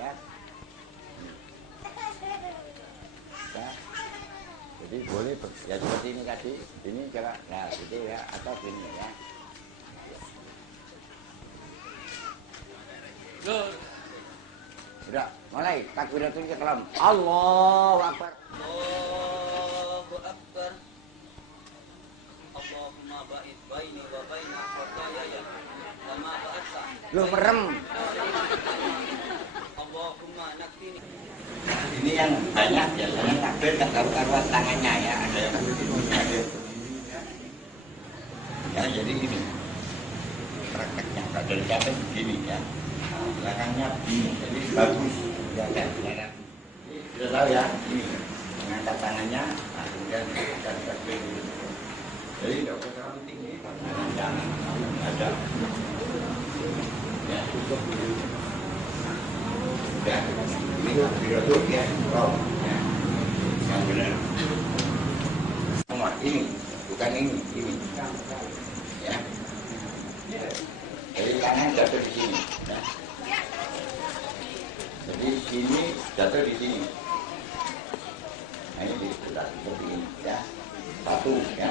ya. Ya. Jadi boleh ya seperti ini tadi, ini coba, nah gitu ya, atau gini ya. Sudah, mulai takbiratul ihram. Allahu akbar. Allahu akbar. Allahumma ba'id baini wa baina khataaya kama ba'adta. Lu merem. Allahumma naktini. Ini yang banyak biasanya takbir tak karu-karuan tangannya ya, ada yang begini, ada yang begini ya, jadi ini prakteknya kalau dari siapa begini ya, belakangnya begini, jadi bagus ya kan, sudah tahu ya, ini mengangkat tangannya, nah, kemudian akan takbir dulu, jadi tidak usah terlalu tinggi, jangan ada ya cukup dulu. Ya, ini takbiratul ihram ya, yang benar. Nomor ini, bukan ini ya. Jadi tangan jatuh di sini. Ya. Jadi sini jatuh di sini. Nah ini sudah seperti ini ya. Satu ya.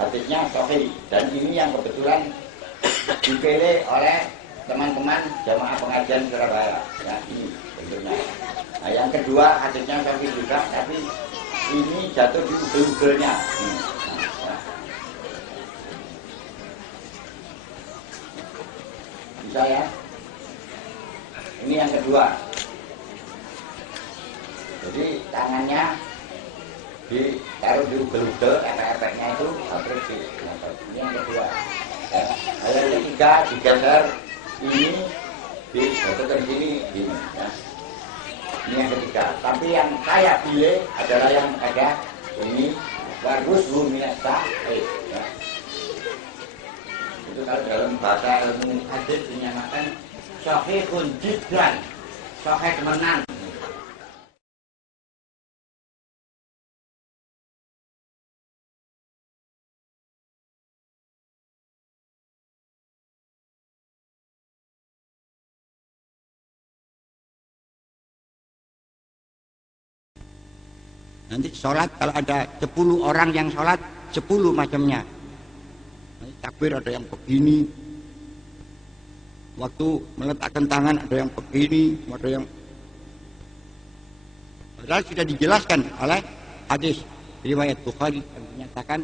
Hadisnya sahih dan ini yang kebetulan dipilih oleh teman-teman jamaah pengajian Surabaya ya, ini bentuknya. Nah yang kedua hadisnya sahih juga, tapi ini jatuh di ugel-ugelnya. Nah, bisa ya, ini yang kedua. Jadi tangannya ditaruh di ugel-ugel, efek-efeknya itu terus di ini yang kedua ya. Yang ketiga digeser ini jatuh ke sini gini ya. Ini yang ketiga. Tapi yang saya pilih adalah yang ada ini warushu minasa ya. Itu kalau dalam bahasa ilmu hadis dinyatakan sahihun jiddan, sahih temenan. Nanti sholat kalau ada 10 orang yang sholat 10 macamnya. Nanti takbir ada yang begini, waktu meletakkan tangan ada yang begini, ada yang padahal sudah dijelaskan oleh hadis riwayat Bukhari yang menyatakan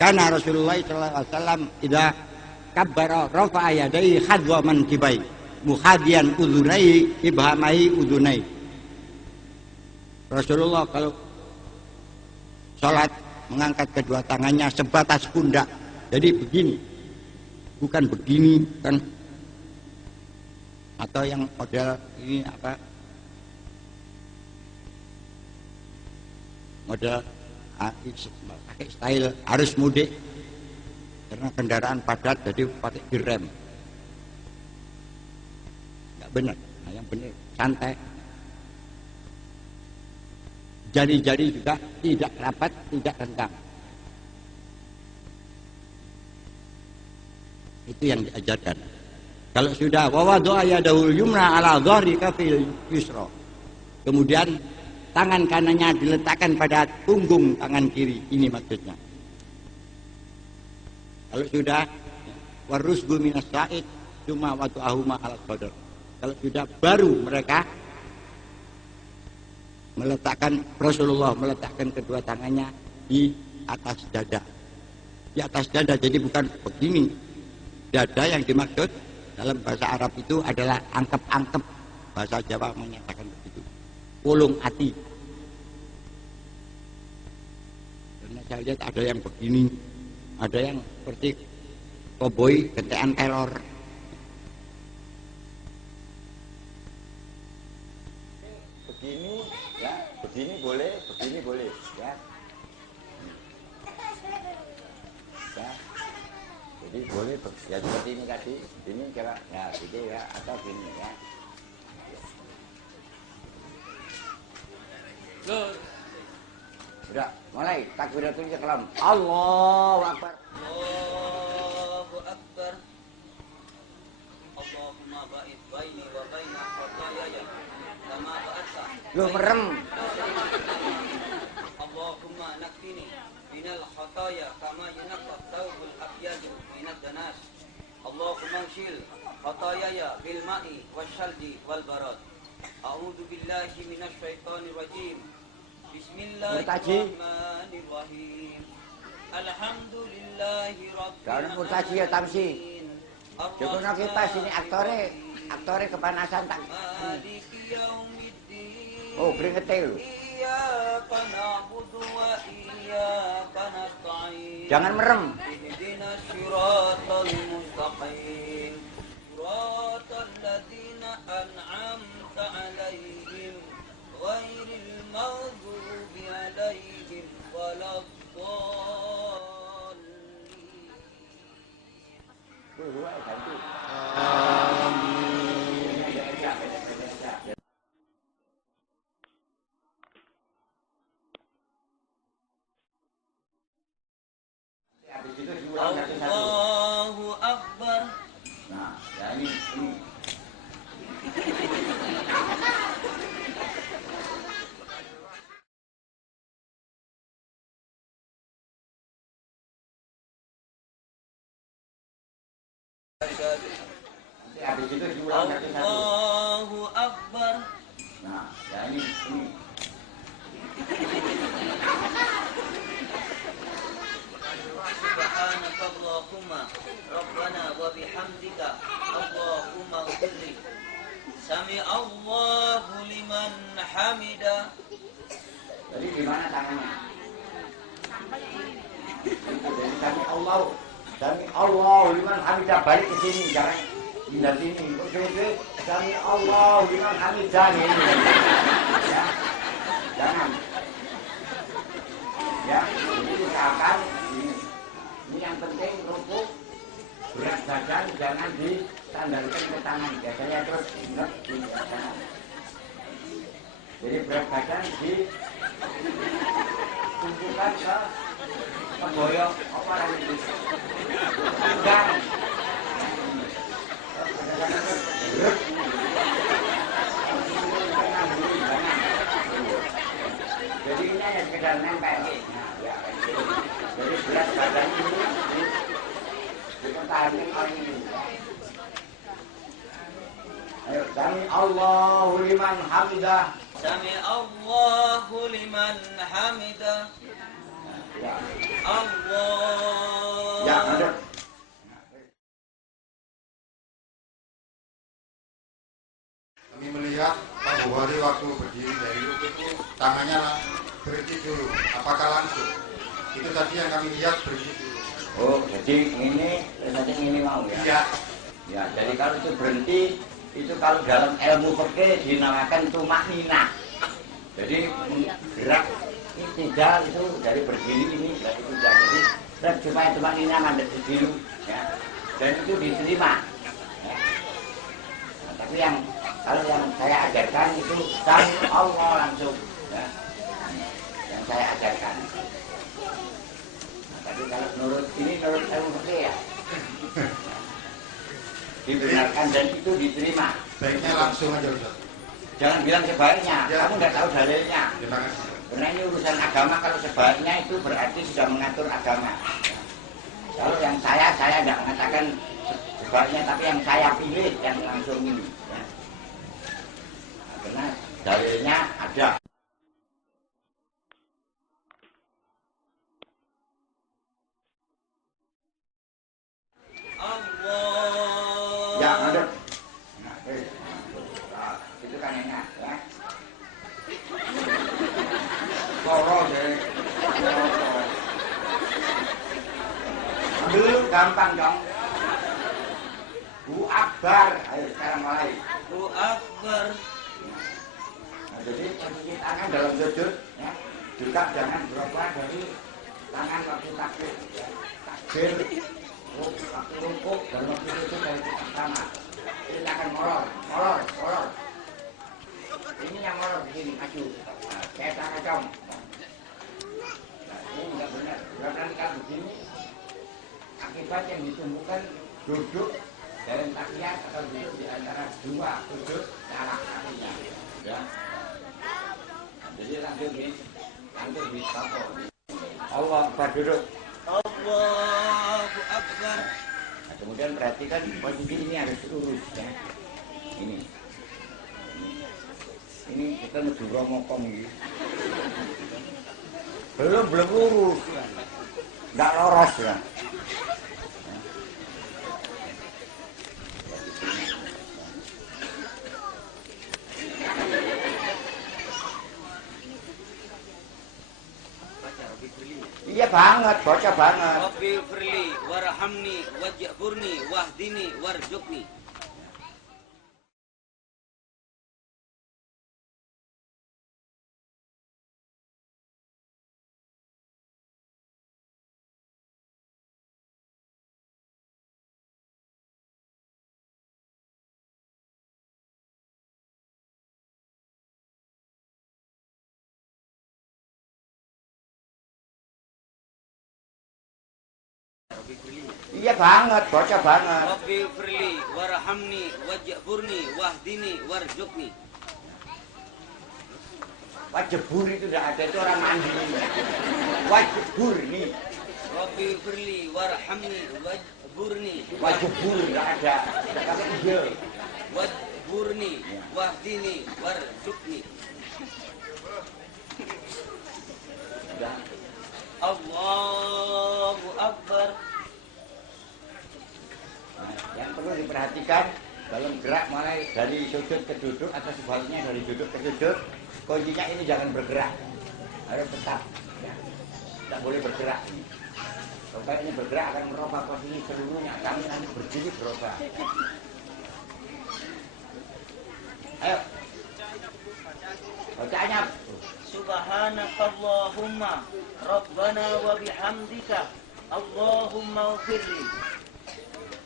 karena Rasulullah SAW idza kabbara rafa'a yadayhi hadwa mankibai muhadiyan udhunai ibhamai udhunai. Rasulullah kalau sholat mengangkat kedua tangannya sebatas pundak, jadi begini, bukan begini kan, atau yang model ini apa, model pakai style harus mudik karena kendaraan padat jadi pakai direm, nggak benar. Nah, yang benar santai. Jari-jari juga tidak rapat, tidak renggang. Itu yang diajarkan. Kalau sudah wawadhu yadahu yumna ala dhahri kafil yusra. Kemudian tangan kanannya diletakkan pada punggung tangan kiri. Ini maksudnya. Kalau sudah warusbu minas sa'id cuma watu ahuma ala qadar. Kalau sudah baru mereka meletakkan, Rasulullah meletakkan kedua tangannya di atas dada. Di atas dada, jadi bukan begini. Dada yang dimaksud dalam bahasa Arab itu adalah angkep-angkep. Bahasa Jawa menyatakan begitu. Ulung ati. Karena saya lihat ada yang begini, ada yang seperti koboi gentean teror. Begini ya, begini boleh ya. Ya. Jadi boleh ya seperti ini tadi, ini coba ya gitu ya, atau gini ya. Sudah, mulai takbiratul ihram. Allahu akbar. Allahu akbar. Allahumma ba'id baini wa baina Lu merem. Allahumma nakfini minal khataya kama yunaqqa thawbul abyadu minad danas. Allahumma shil khatayaya bil ma'i wasyalji wal barad. A'udzu billahi minasy syaithanir rajim. Bismillahirrahmanirrahim. Alhamdulillahi rabbil Jangan murtaji ya tamsi. Jokono kipas ini aktore kepanasan tak. Oh, keringetnya lu. Jangan merem. Allahu Akbar. Nah, ya ini. Habis itu diulang satu-satu. Allahu Akbar. Nah, ya ini. Subhanaka Allahumma Rabbana wa bihamdika Allahumma ighfirli. Sami Allahu liman hamida. Jadi gimana tangannya? Jadi Sami Allah liman hamidah, balik ke sini, jangan pindah sini. Sami Allah liman hamidah ini. Ya. Jangan. Ya, ini usahakan ini. Ini yang penting rukuk berat badan jangan disandarkan ke tangan. Biasanya terus ingat di tangan. Jadi berat badan ditumpukan ke pemboyong apa itu? Pinggang. Jadi ini hanya sekedar nempel. Jadi berat badan ini dipertahankan oleh ini. Ayo, Sami Allahu liman hamidah. Sami Allahu liman hamidah. Ya. Allah. Ya, ada. Kami melihat Pak Buhari waktu berdiri dari rukuk itu tangannya berhenti dulu. Apakah langsung? Itu tadi yang kami lihat berhenti dulu. Oh, jadi ini mau ya? Iya. Ya, jadi kalau itu berhenti, itu kalau dalam ilmu fikih dinamakan tumakninah. Jadi gerak ini tidak itu dari berdiri ini berarti tidak. Jadi supaya tumakninah mandek dulu, ya. Dan itu diterima. Ya. Nah, tapi kalau yang saya ajarkan itu Sami Allah langsung, ya. Yang saya ajarkan. Nah, tapi kalau menurut ilmu fikih ya. Dibenarkan dan itu diterima. Baiknya langsung aja Ustaz. Jangan bilang sebaliknya, Ya. kamu nggak tahu dalilnya. Terima kasih. Karena ini urusan agama, kalau sebaliknya itu berarti sudah mengatur agama. Kalau yang saya tidak mengatakan sebaliknya, tapi yang saya pilih yang langsung ini. Ya. Nah, karena dalilnya ada. Allah. Ya, ada. Nah, itu kan enak, ya. Koro deh. Dulu gampang dong. Bu Akbar, ayo sekarang mulai. Allahu Akbar. Nah, jadi posisi tangan dalam sujud, ya. Juga jangan berubah dari tangan waktu takbir, ya. Takbir, waktu rukuk dan waktu sujud dari titik pertama. Ini akan molor. Ini yang molor begini, maju. Nah, kayak tangan cong. Nah, ini nggak benar. Berarti kalau begini, akibat yang ditumbuhkan duduk dalam tahiyat atau duduk di antara dua sujud salah artinya. Ya. Jadi langsung di apa? Allah Akbar duduk. Allahu Akbar. Nah, kemudian perhatikan posisi ini harus lurus ya. Ini kita menuju romokong gitu. Belum lurus. Enggak loros ya. Iya banget, bocah banget. Rabbi firli warhamni wajburni wahdini warzuqni. Iya banget, bocah banget. Rabbi firli warhamni wajburni wahdini warzuqni. Wajibur itu tidak ada, itu orang mandi. Wajibur nih. Rabbi firli warhamni wajburni Wajibur tidak ada. Tapi iya. wajburni wahdini warzuqni. Udah. Allahu Akbar. Nah, yang perlu diperhatikan dalam gerak mulai dari sujud ke duduk atau sebaliknya dari duduk ke sujud, kuncinya ini jangan bergerak, harus tetap, ya. Tidak boleh bergerak. Kalau ini bergerak akan merubah posisi seluruhnya, kami nanti berdiri berubah. Ayo, bacaannya. Subhanakallahumma Rabbana wa bihamdika Allahumma ufirli.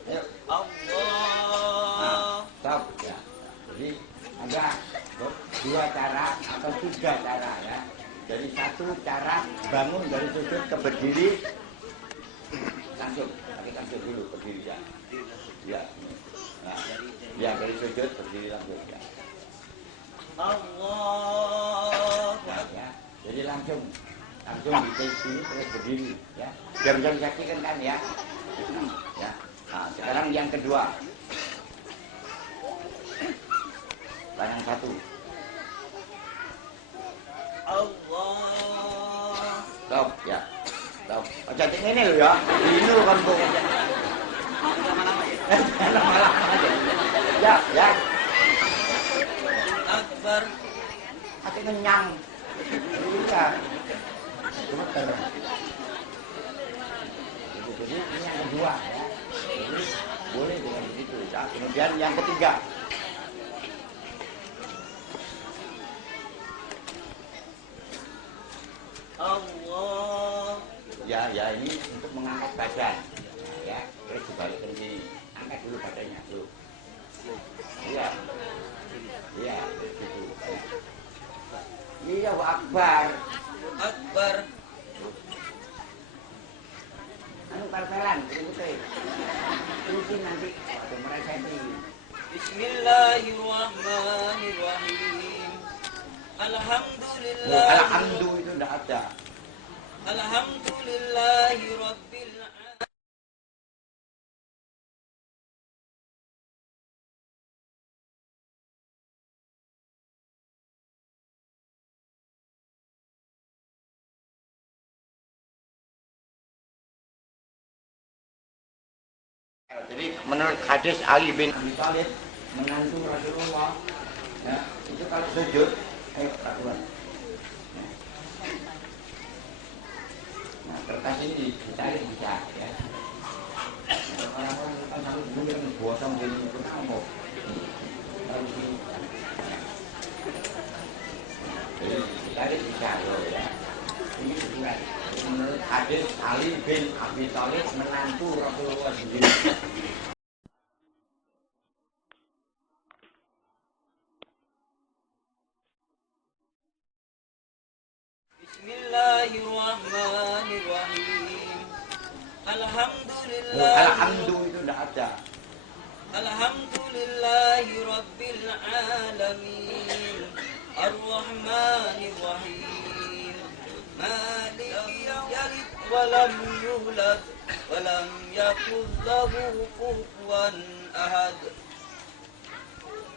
Ayo. Allah. Stop ya. Jadi ada dua cara atau tiga cara ya. Jadi satu cara bangun dari sujud ke berdiri langsung, tapi langsung dulu berdiri ya. Ya. Nah, ya dari sujud berdiri langsung ya. Allah. Ya. Jadi langsung di sini terus berdiri ya. Biar bisa disaksikan kan ya. Ya. Nah, sekarang yang kedua. Yang satu. Allah. Stop ya. Stop. Oh, cantik ini loh ya. Ini loh kan kok. Lama-lama aja. Ya, ya. Akbar. Hati kenyang. Iya. Gemeter. Jadi ini yang kedua ya. Jadi boleh dengan begitu ya. Kemudian yang ketiga. Allah. Ya, ya ini untuk mengangkat badan. Ya, terus dibalikkan sini. Angkat dulu badannya dulu. Iya. Iya, gitu. Iya, Allahu Akbar. Akbar. Anu parpelan, putih. Mungkin nanti waktu mereka ini. Bismillahirrahmanirrahim. Alhamdulillah. Alhamdulillah itu tidak ada. Alhamdulillahi rabbil alamin. Jadi menurut hadis Ali bin Abi Thalib menantu Rasulullah, ya, itu kalau sujud, ayo lakukan. Nah, kertas ini ditarik bisa, ya. Orang-orang kan selalu dulu yang gosong jadi itu kamu. Lalu ini, jadi ditarik bisa, ya. Ini sesuai. Menurut hadis Ali bin Abi Thalib menantu Rasulullah sendiri. Bismillahirrahmanirrahim. Alhamdulillah. Alhamdulillah itu tidak ada. Alhamdulillahi rabbil alamin. Ar-Rahmanir Rahim. ولم يولد ولم يكن له كفوا أحد.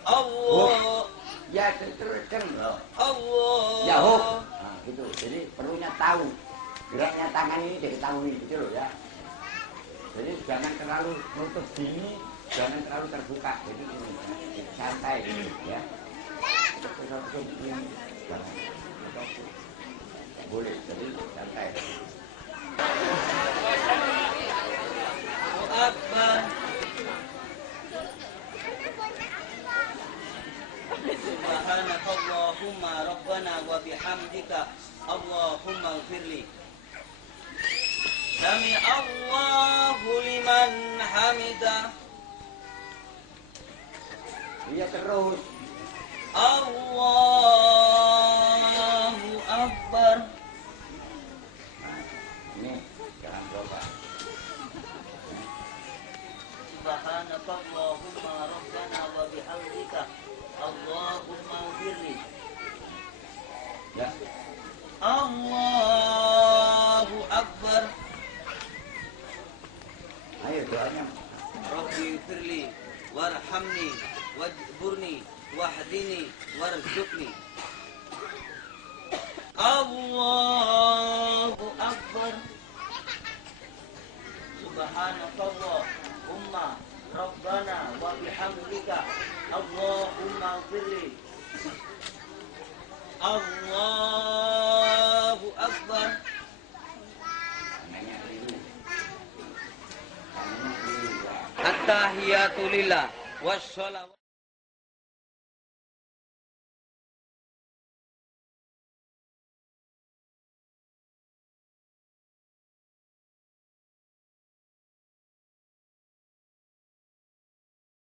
Allah. Ya teruskan loh. Allah. Ya hop. Nah, gitu. Jadi perlunya tahu. Geraknya tangan ini diketahui gitu loh ya. Jadi jangan terlalu nutup gini, jangan terlalu terbuka. Jadi ini santai gitu ya. Boleh, jadi santai. Akbar. Subhanakallahumma rabbana wa bihamdika Allahumma ighfirli. Sami Allahu liman hamidah. Iya terus. Allahu Akbar. Nah, ini jangan coba. Subhanakallahumma rabbana wa bihamdika Allahumma ighfirli. Ya. Allahu Akbar. Ayo doanya. Rabbi firli warhamni wajburni wahdini warzuqni. Allahu Akbar. Subhanakallahumma rabbana wa bihamdika Allahumma firli. Allahu Akbar. At-tahiyatu lillah wassalawat.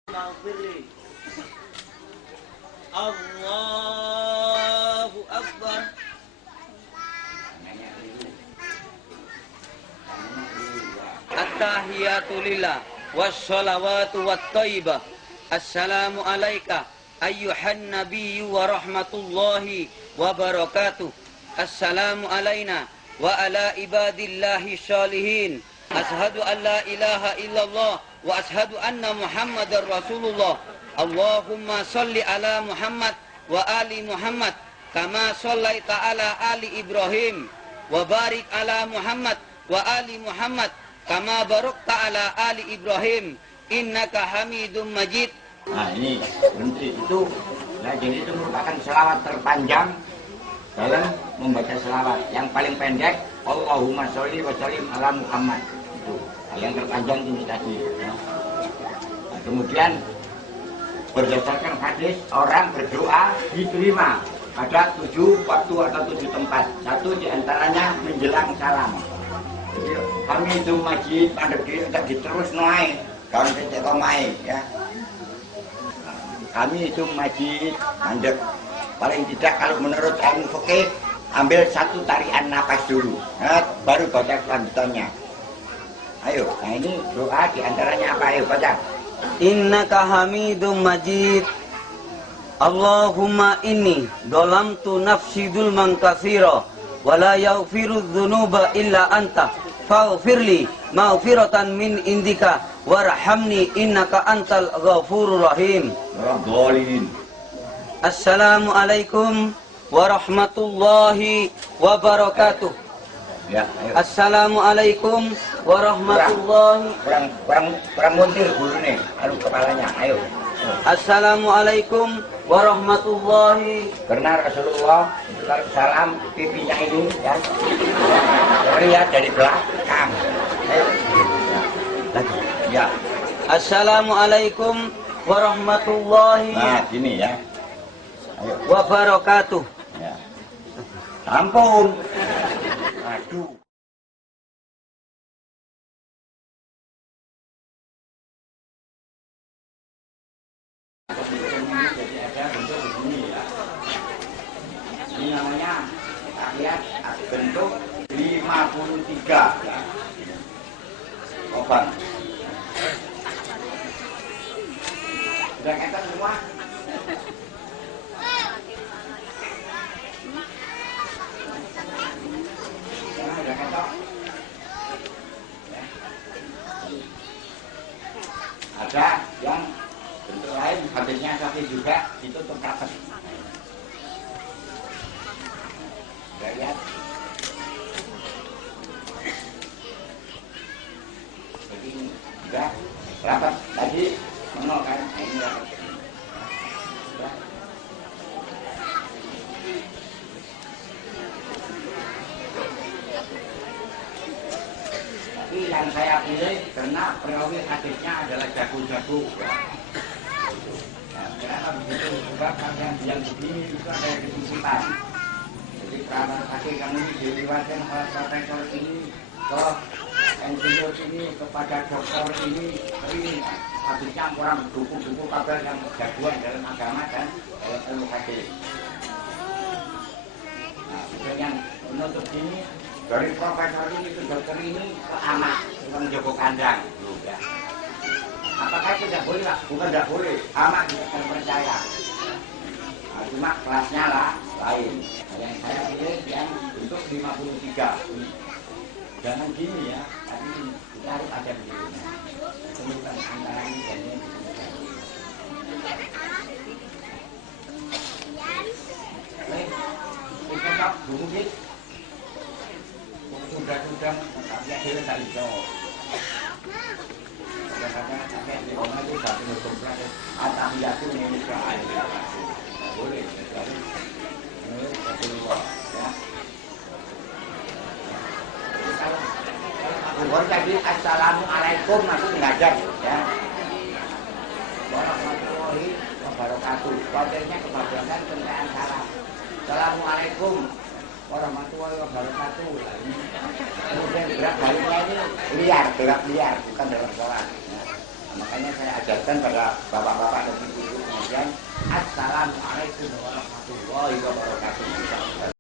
Maghfirli. Allahu Akbar. At-tahiyatu lillah wassalawatu watthayyibah. Assalamu alayka ayyuhan nabiyyu wa rahmatullahi wa barakatuh. Assalamu alayna wa ala ibadillahi shalihin. Ashhadu an la ilaha illallah wa ashhadu anna Muhammadar Rasulullah. Allahumma salli ala Muhammad wa ali Muhammad kama sallaita ala ali Ibrahim wa barik ala Muhammad wa ali Muhammad kama barakta ala ali Ibrahim innaka Hamidum Majid. Nah ini berhenti itu. Nah jadi itu merupakan selawat terpanjang dalam membaca selawat. Yang paling pendek Allahumma sholli wa sallim ala Muhammad. Itu yang terpanjang ini tadi ya. Nah, kemudian berdasarkan hadis orang berdoa diterima pada 7 waktu atau 7 tempat. Satu diantaranya menjelang salam. Jadi kami itu majid pada tidak diterus naik kalau tidak komai ya. Kami itu majid mandek paling tidak kalau menurut ilmu fikih ambil satu tarian napas dulu, nah, baru baca kelanjutannya. Ayo, nah ini doa diantaranya apa? Ayo baca. Innaka Hamidum Majid. Allahumma inni dolamtu nafsi dulman katsira wa la yaghfiru dzunuba illa anta faghfirli maghfiratan min indika warhamni innaka antal ghafurur rahim. Assalamualaikum warahmatullahi wabarakatuh. Ya, ayo. Assalamualaikum warahmatullahi. Kurang muntir dulu nih, aduh kepalanya. Ayo. Assalamualaikum warahmatullahi. Karena Rasulullah itu kalau salam pipinya ini ya, lihat dari belakang. Ayo. Lagi. Ya. Assalamualaikum warahmatullahi. Nah, gini ya. Ayo. Wabarakatuh. Ya. Sampun. Aduh. Jadi ada bentuk begini ya. Ini namanya kita lihat bentuk 53 ya. Obat. Sudah kata semua? Sudah kata? rapat. Lihat. Jadi enggak rapat tadi menol kan ini rapat. Enggak. Tapi yang saya pilih karena perawi hadisnya adalah jago-jago. Ya, kenapa begitu? Sebab yang begini itu ada kesimpulan. Jadi perawi hadis kami diriwayatkan oleh profesor ini ke insinyur ini kepada dokter ini hadisnya kurang buku-buku kabar yang jagoan dalam agama dan ilmu hadis. Nah, yang menutup ini dari profesor ini ke dokter ini ke anak yang Joko Kandang, ya. Apakah itu tidak boleh? Bukan tidak boleh, amat tidak akan percaya. Nah, cuma kelasnya lah lain. Nah, yang saya pilih yang untuk 53. Jangan gini ya, tapi kita harus ada begini. Kemudian antara ini dan ini. Baik, kita tak bungkit. Sudah tapi akhirnya tak bisa. Kadang-kadang sampai di rumah itu satu berkumpul atau yakin ini ke air. Boleh, jadi ya. Bukan tadi assalamualaikum aku ngajar ya. Warahmatullahi wabarakatuh. Kontennya kebahagiaan tentang salam. Assalamualaikum warahmatullahi wabarakatuh. Kemudian gerak baliknya ini liar, gerak liar, bukan dalam sholat. Ya. Makanya saya ajarkan pada bapak-bapak dan ibu-ibu kemudian assalamualaikum warahmatullahi wabarakatuh.